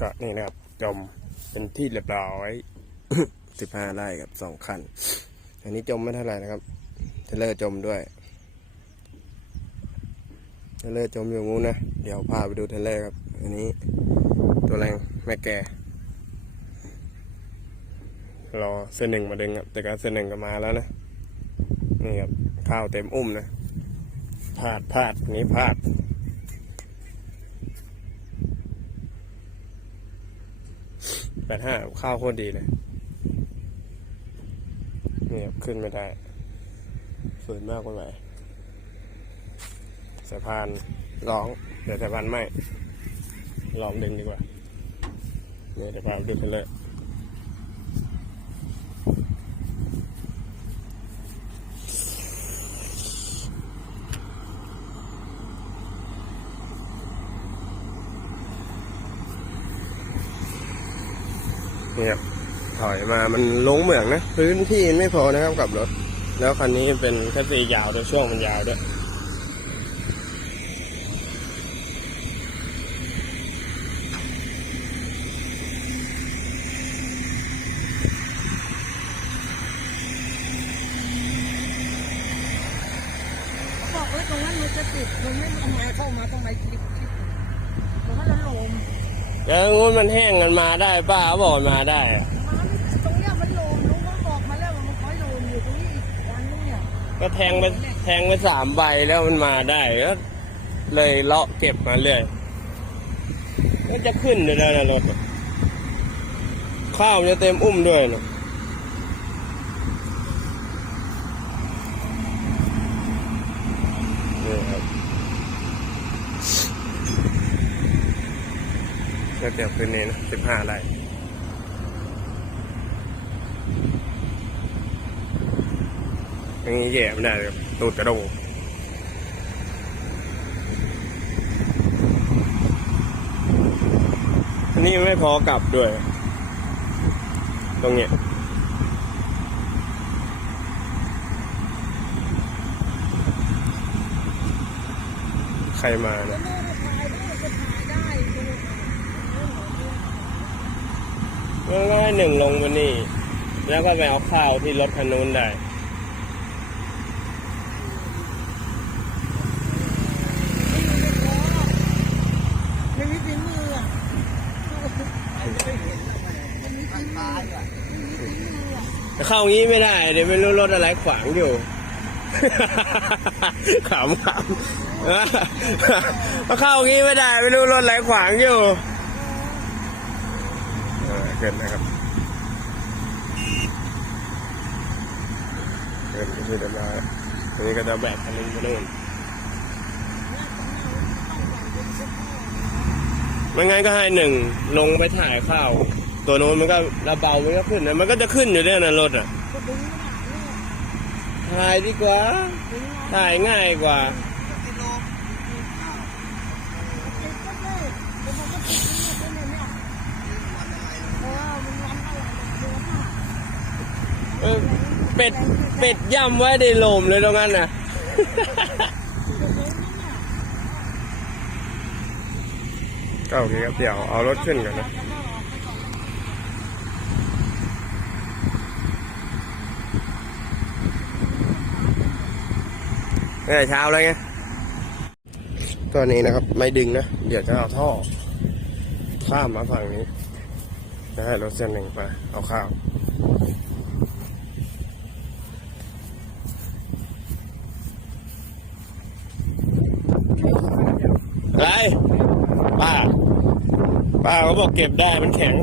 ก็นี่นะครับจมเป็นที่เรียบร้อยสิบห้าไร่กับสองคัน อันนี้จมไม่เท่าไหร่นะครับเทเลอร์จมด้วยเทเลอร์จมอยู่งูนนะ เดี๋ยวพาไปดูเทเลอร์ครับ อันนี้ตัวแรงแม่แกรอเส้นหนึ่งมาดึงครับ แต่การเส้นหนึ่งก็มาแล้วนะ นี่ครับ ข้าวเต็มอุ้มนะพลาดพลาดนี้พลาด แปดห้าข้าวโคตรดีเลยนี่ครับขึ้นไม่ได้ ฝืนมากกว่าไหนสะพานร้อง เดี๋ยวสะพานไม่ลองดึงดีกว่านี่เดี๋ยวพานดูกันเลย นี่ครับถอยมามันลงเหมืองนะ พื้นที่ไม่พอนะครับกับรถ แล้วคันนี้เป็นแค่สียาวด้วยช่วงมันยาวด้วยบอกเอ้ยตรงนั้นมันจะติดมันไม่ทำไมเข้ามาตรงไหนคลิปคลิปตรงนั้นมันโลม แล้วงูนมันแห้งกันมาได้ป้าเขาบอกมันมาได้อะมันตรงเนี้ยมันโลมลุงก็บอกมาแล้วว่ามันคอยโลมอยู่ตรงนี้อีกวันนึงเนี่ยก็แทงไปแทงไปสามใบแล้วมันมาได้ก็เลยเลาะเก็บมาเรื่อยก็จะขึ้นเลยนะรถอะข้าวมันจะเต็มอุ้มด้วยนะนี่ครับก็ เดี๋ยวคืนนี้นะสิบห้าไร่อย่างนี้แย่ไม่ได้เลยตูดกระโดงอันนี้ไม่พอกลับด้วย ตรงเนี้ยใครมาแล้นะ วนู่นถ่ายได้จะถ่ายได้ ดูก็ให้หนึ่งลงมานี่ แล้วก็ไปเอาข้าวที่รถคันนู้นได้ไม่มีฝีมืออะแต่เข้างี้ไม่ได้ เดี๋ยวไม่รู้รถอะไรขวางอยู่ขำขำถ้าเข้างี้ไม่ได้ ไม่รู้รถอะไรขวางอยู่ เกินนะครับเกินที่จะมาอันนี้ก็จะแบกคันนึงไปนู่นไม่งั้นก็ให้หนึ่งลงไปถ่ายข้าว ตัวโน้นมันก็ระเบามันก็ขึ้นนะมันก็จะขึ้นอยู่ด้วยนะรถอะถ่ายดีกว่า ถ่ายง่ายกว่า ติดก็ได้แล้วมันก็ติดเนี่ยเนี่ยเออมันวันอะไรเดือนห้า เป็ด เป็ดย่ำไว้ในโลมเลยตรงนั้นนะก็โอเคครับเดี๋ยวเอารถขึ้นก่อนนะ ตั้งแต่เช้าแล้วไงตัวนี้นะครับ ไม่ดึงนะ เดี๋ยวจะเอาท่อ ข้ามมาฝั่งนี้จะให้รถเส้นหนึ่งไป เอาข้าว ไร ป้า ป้าเขาบอกเก็บได้มันแข็ง